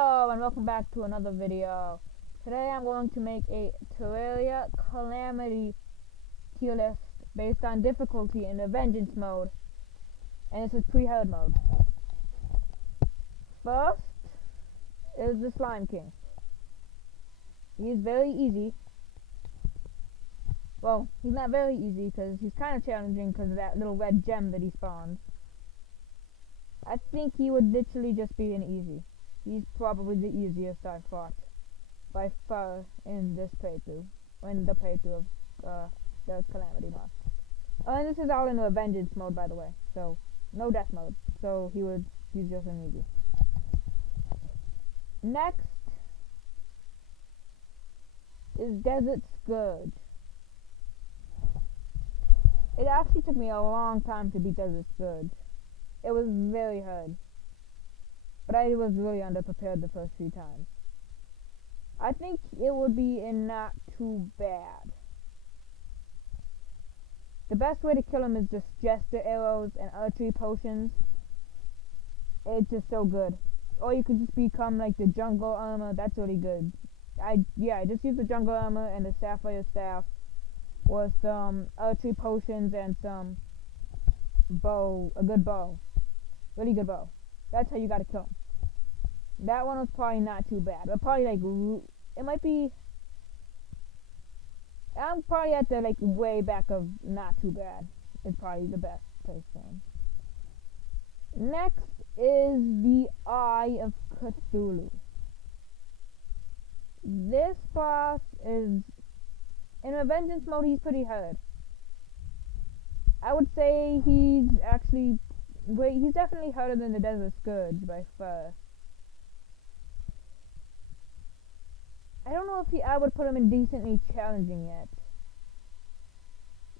Hello and welcome back to another video. Today I'm going to make a Terraria Calamity tier list based on difficulty in the Revengeance mode, and this is Pre-Hardmode mode. First is the Slime King. He is very easy. Well, he's not very easy because he's kind of challenging because of that little red gem that he spawns. I think he would literally just be an easy. He's probably the easiest I've fought by far in this playthrough, in the playthrough of the Calamity mod. And this is all in the Revengeance mode, by the way, so no death mode. So he's just an easy. Next is Desert Scourge. It actually took me a long time to beat Desert Scourge. It was very hard. But I was really underprepared the first few times. I think it would be not too bad. The best way to kill him is just Jester arrows and archery potions. It's just so good. Or you could just become like the jungle armor. That's really good. I just use the jungle armor and the sapphire staff with some archery potions and some bow, a good bow. Really good bow. That's how you gotta kill him. That one was probably not too bad. But probably like, it might be, I'm probably at the like way back of not too bad. It's probably the best place for him. Next is the Eye of Cthulhu. This boss is, in Revengeance mode, he's pretty hard. I would say he's definitely harder than the Desert Scourge by far. I don't know if I would put him in decently challenging yet.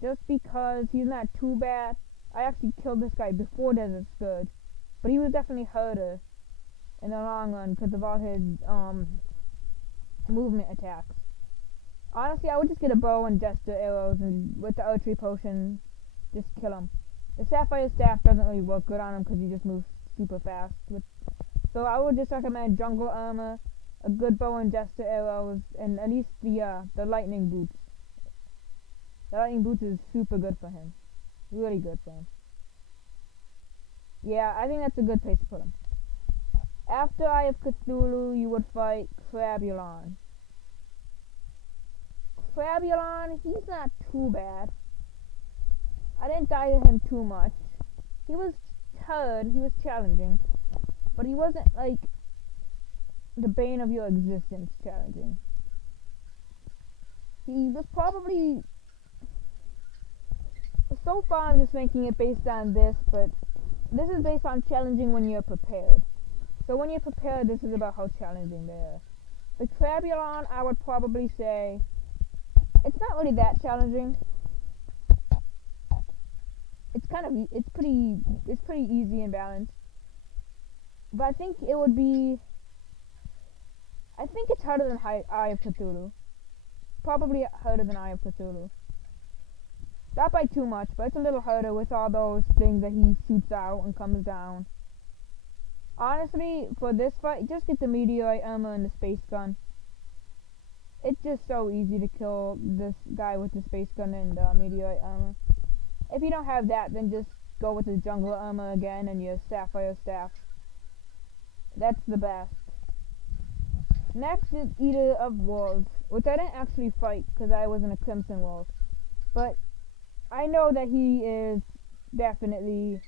Just because he's not too bad. I actually killed this guy before Desert Scourge, but he was definitely harder in the long run because of all his movement attacks. Honestly, I would just get a bow and Jester arrows, and with the archery potion, just kill him. The sapphire staff doesn't really work good on him because he just moves super fast. So I would just recommend jungle armor, a good bow and Jester arrows, and at least the lightning boots. The lightning boots is super good for him. Really good for him. Yeah, I think that's a good place to put him. After Eye of Cthulhu, you would fight Fabulon. Fabulon, he's not too bad. I didn't die to him too much. He was hard, he was challenging, but he wasn't like the bane of your existence challenging. He was probably, so far I'm just making it based on this, but this is based on challenging when you're prepared. So when you're prepared, this is about how challenging they are. The Tribulon, I would probably say, it's not really that challenging. It's pretty easy and balanced. But I think it's harder than Eye of Cthulhu. Probably harder than Eye of Cthulhu. Not by too much, but it's a little harder with all those things that he shoots out and comes down. Honestly, for this fight, just get the meteorite armor and the space gun. It's just so easy to kill this guy with the space gun and the meteorite armor. If you don't have that, then just go with the jungle armor again and your sapphire staff. That's the best. Next is Eater of Wolves, which I didn't actually fight because I was in a Crimson Wolf. But I know that he is definitely,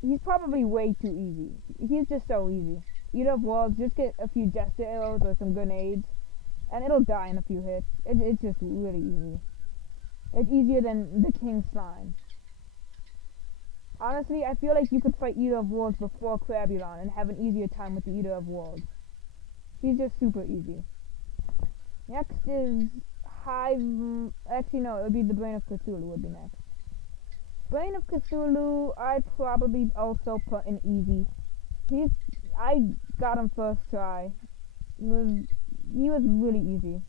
he's probably way too easy. He's just so easy. Eater of Wolves, just get a few Jester arrows or some grenades, and it'll die in a few hits. It's just really easy. It's easier than the King Slime. Honestly, I feel like you could fight Eater of Wolves before Fabulon and have an easier time with the Eater of Wolves. He's just super easy. Next is actually no, it would be the Brain of Cthulhu would be next. Brain of Cthulhu, I'd probably also put in easy. I got him first try. He was really easy.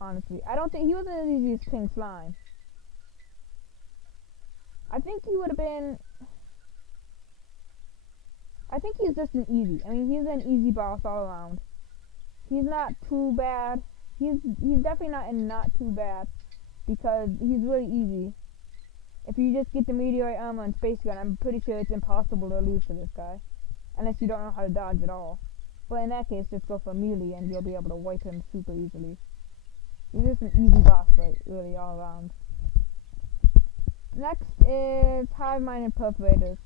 Honestly, I don't think he wasn't as easy as King Slime. I think he would have been I think he's just an easy. I mean, he's an easy boss all around. He's not too bad. He's definitely not too bad because he's really easy. If you just get the meteorite armor and space gun, I'm pretty sure it's impossible to lose to this guy, unless you don't know how to dodge at all. But in that case, just go for melee and you'll be able to wipe him super easily. He's just an easy boss fight, really, all around. Next is Hive Mind and Perforators.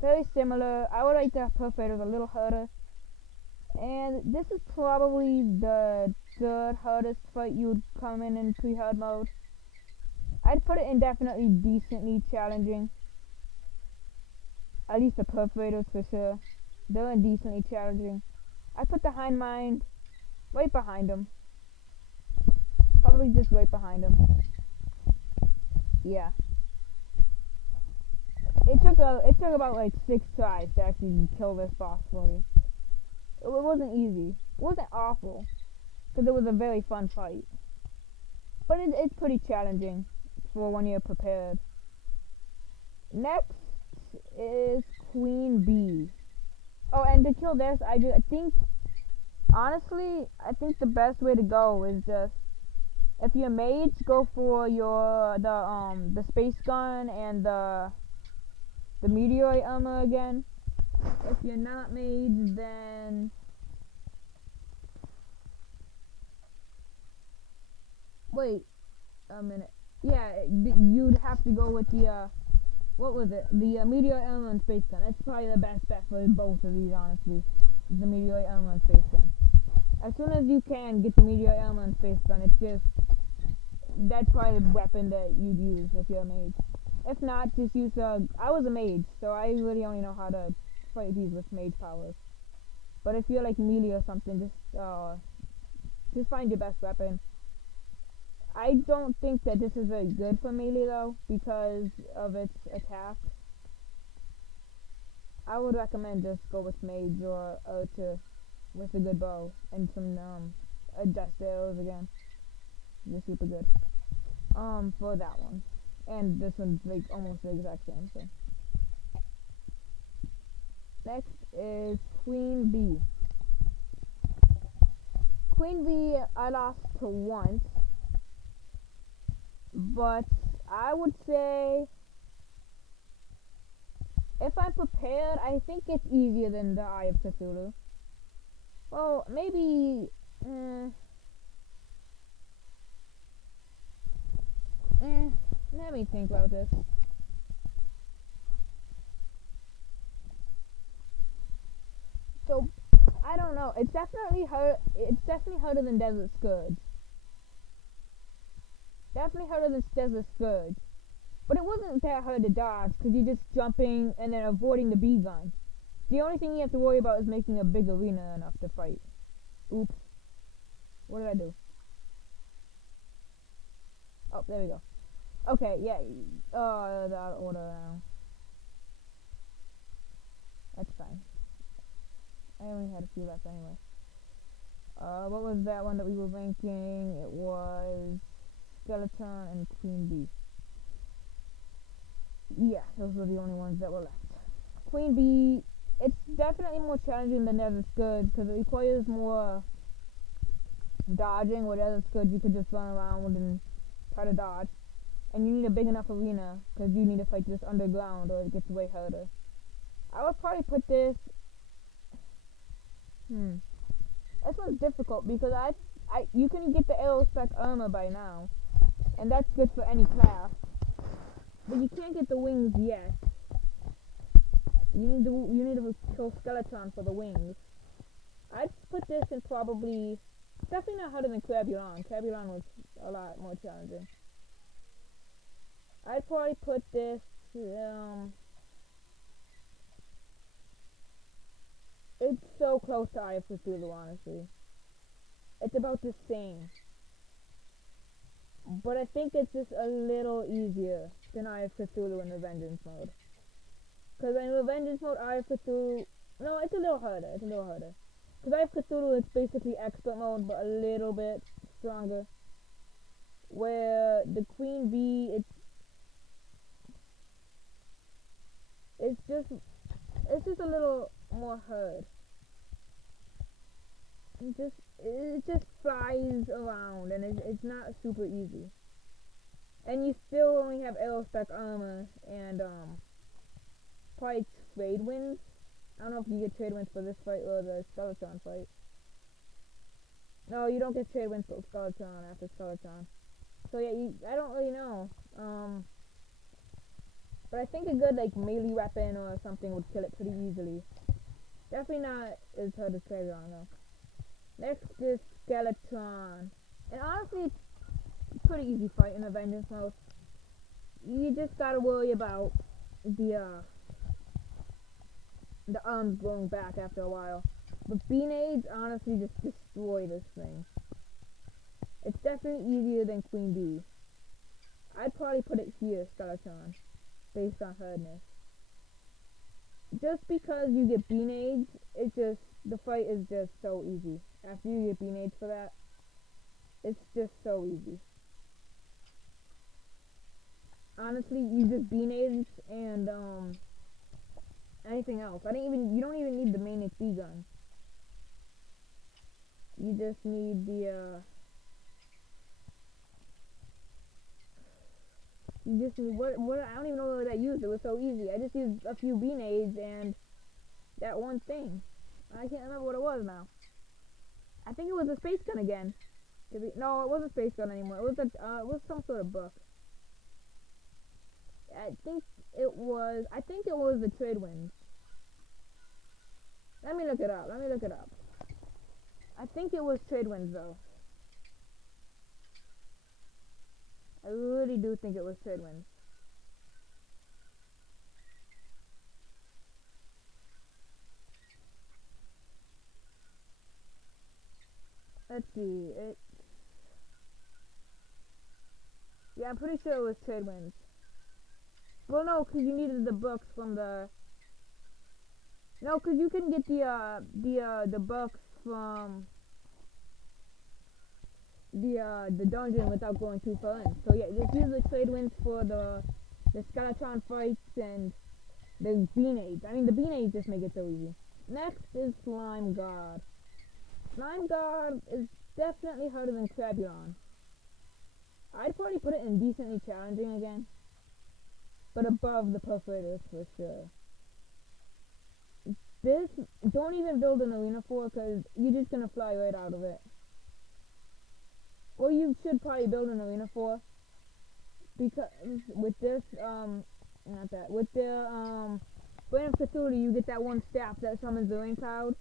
Very similar. I would like the Perforators a little harder. And this is probably the third hardest fight you would come in pre-hard mode. I'd put it in definitely decently challenging. At least the Perforators for sure. They're indecently challenging. I put the Hive Mind right behind him. Probably just right behind him. Yeah. It took about like 6 tries to actually kill this boss for me. It wasn't easy. It wasn't awful, because it was a very fun fight. But it's pretty challenging for when you're prepared. Next is Queen Bee. Oh, and to kill this, I think the best way to go is just, if you're mage, go for the space gun and the meteorite armor again. If you're not mage, then wait a minute. Yeah, you'd have to go with the what was it? The meteorite armor and space gun. That's probably the best bet for both of these, honestly. The meteorite armor and space gun. As soon as you can get the meteorite armor and space gun, that's probably the weapon that you'd use if you're a mage. If not, just use I was a mage, so I really only know how to fight these with mage powers. But if you're like melee or something, just find your best weapon. I don't think that this is very good for melee though, because of its attack. I would recommend just go with mage or archer with a good bow and some dust arrows again. They're super good. For that one. And this one's like almost the exact same thing. Next is Queen Bee. Queen Bee I lost to once, but I would say if I'm prepared, I think it's easier than the Eye of Cthulhu. Well, maybe let me think about this. So, I don't know. It's definitely harder than Desert Scourge. Definitely harder than Desert Scourge. But it wasn't that hard to dodge, because you're just jumping and then avoiding the bee gun. The only thing you have to worry about is making a big arena enough to fight. Oops. What did I do? Oh, there we go. Okay, yeah. Out of order now. That's fine. I only had a few left anyway. What was that one that we were ranking? It was Skeleton and Queen Bee. Yeah, those were the only ones that were left. Queen Bee, it's definitely more challenging than Desert Scourge because it requires more dodging. With Desert Scourge, you could just run around and try to dodge. And you need a big enough arena because you need to fight this underground or it gets way harder. I would probably put this. This one's difficult because you can get the Aerospec armor by now, and that's good for any class. But you can't get the wings yet. You need to kill Skeleton for the wings. I'd put this in probably definitely not harder than Tribulon. Tribulon was a lot more challenging. I'd probably put this. It's so close to Eye of Cthulhu, honestly. It's about the same. But I think it's just a little easier than Eye of Cthulhu in Revengeance mode. Because in Revengeance mode, Eye of Cthulhu... No, it's a little harder. Because Eye of Cthulhu, it's basically expert mode, but a little bit stronger. Where the Queen Bee, it's just a little more herd. It just flies around, and it's not super easy. And you still only have arrow spec armor and probably trade wins. I don't know if you get trade wins for this fight or the Skeleton fight. No, you don't get trade wins for Skeleton after Skeleton. So yeah, I don't really know. But I think a good like melee weapon or something would kill it pretty easily. Definitely not as hard as Tribulon though. Next is Skeleton. And honestly, it's a pretty easy fight in Revengeance mode. You just gotta worry about the arms growing back after a while. But Beanades honestly just destroy this thing. It's definitely easier than Queen Bee. I'd probably put it here, Skeleton, based on hardness. Just because you get Beanades, the fight is just so easy. After you get Beanades for that, it's just so easy. Honestly, you just Beanades and anything else. You don't even need the main XP gun. You just need the you just need what I don't even know what I used. It was so easy. I just used a few Beanades and that one thing. I can't remember what it was now. I think it was a space gun again. No, it wasn't a space gun anymore. It was some sort of book. I think it was the trade winds. Let me look it up. I think it was trade winds though. I really do think it was trade winds. Let's see. Yeah, I'm pretty sure it was trade winds. Well, no, because you needed the books from the... No, because you can get the books from the dungeon without going too far in. So yeah, just use the trade winds for the Skeleton fights and the Beanades. I mean, the Beanades just make it so easy. Next is Slime God. Slime God is definitely harder than Tribulon. I'd probably put it in decently challenging again, but above the Perforators for sure. This, don't even build an arena for, because you're just gonna fly right out of it. Well, you should probably build an arena for, because with this, with the, Brain of Cthulhu, you get that one staff that summons the rain cloud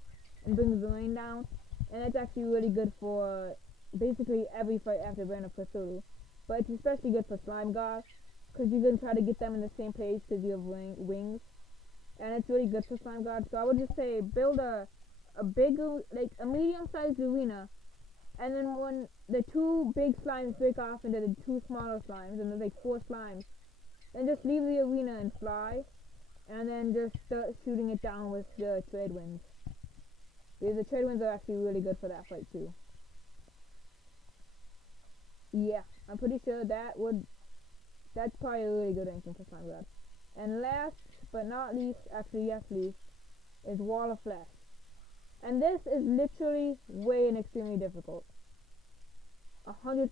and brings the rain down, and that's actually really good for basically every fight after Brain of Cthulhu. But it's especially good for Slime God, because you can try to get them in the same place because you have wings. And it's really good for Slime God. So I would just say build a bigger, like a medium-sized arena, and then when the two big slimes break off into the two smaller slimes, and there's like 4 slimes, then just leave the arena and fly, and then just start shooting it down with the trade winds. Because the trade winds are actually really good for that fight too. Yeah, I'm pretty sure that's probably a really good ranking for Slime God. And last but not least, actually yes least, is Wall of Flesh. And this is literally way and extremely difficult. 100%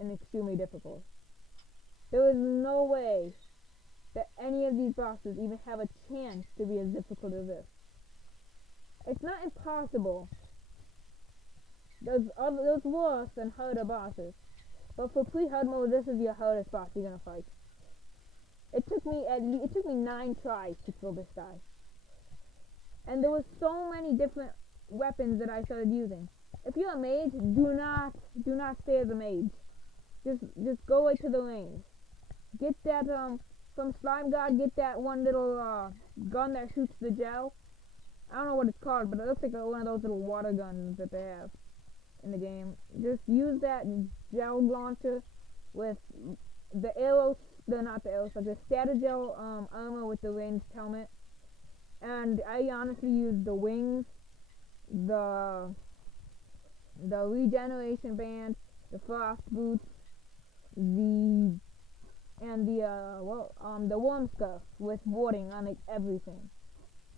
and extremely difficult. There is no way that any of these bosses even have a chance to be as difficult as this. It's not impossible. There's worse and harder bosses. But for Pre-Hardmode, this is your hardest boss you're gonna fight. It took me 9 tries to kill this guy. And there were so many different weapons that I started using. If you're a mage, do not stay as a mage. Just go right to the range. Get that from Slime God, get that one little gun that shoots the gel. I don't know what it's called, but it looks like one of those little water guns that they have in the game. Just use that gel launcher with the arrows, not the arrows, but the Stratagel armor with the ranged helmet. And I honestly used the wings, the regeneration band, the frost boots, the worm scarf with warding on like everything.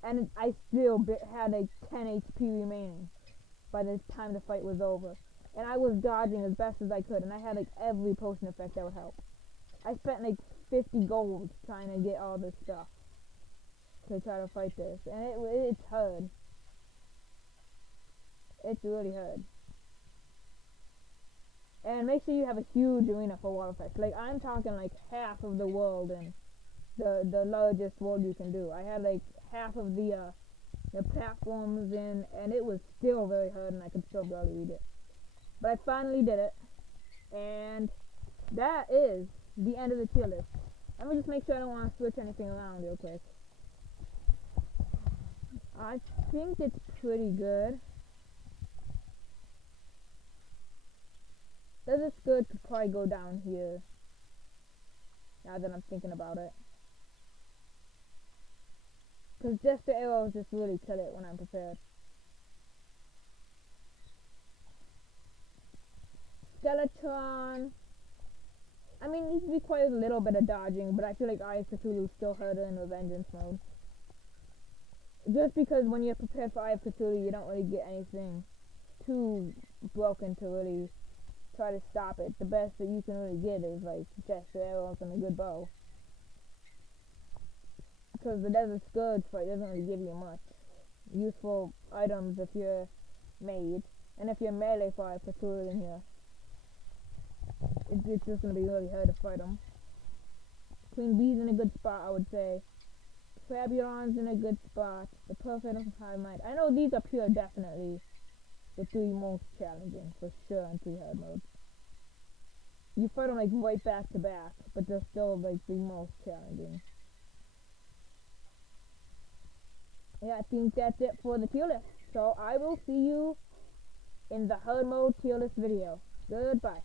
and I still had like 10 HP remaining by the time the fight was over. And I was dodging as best as I could, and I had like every potion effect that would help. I spent like 50 gold trying to get all this stuff to try to fight this, and it's hard. It's really hard. And make sure you have a huge arena for water effects. Like, I'm talking like half of the world and the largest world you can do. I had like half of the platforms in, and it was still very hard, and I could still barely read it. But I finally did it, and that is the end of the tier list. Let me just make sure I don't want to switch anything around real quick. I think it's pretty good. This good could probably go down here, now that I'm thinking about it. Because just the arrows just really kill it when I'm prepared. Skeleton. I mean, it requires a little bit of dodging, but I feel like Eye of Cthulhu is still harder in Revengeance mode. Just because when you're prepared for Eye of Cthulhu, you don't really get anything too broken to really try to stop it. The best that you can really get is like just the arrows and a good bow. Because the Desert Scourge fight doesn't really give you much useful items if you're mage. And if you're melee for Eye of Cthulhu, then it's just going to be really hard to fight them. Queen Bee's in a good spot, I would say. Fabulon's in a good spot. The Pre-Hardmode. I know these up here are definitely the three most challenging, for sure, in Pre-Hardmode. You fight them like right back to back, but they're still like the most challenging. Yeah, I think that's it for the tier list. So I will see you in the hard mode tier list video. Goodbye.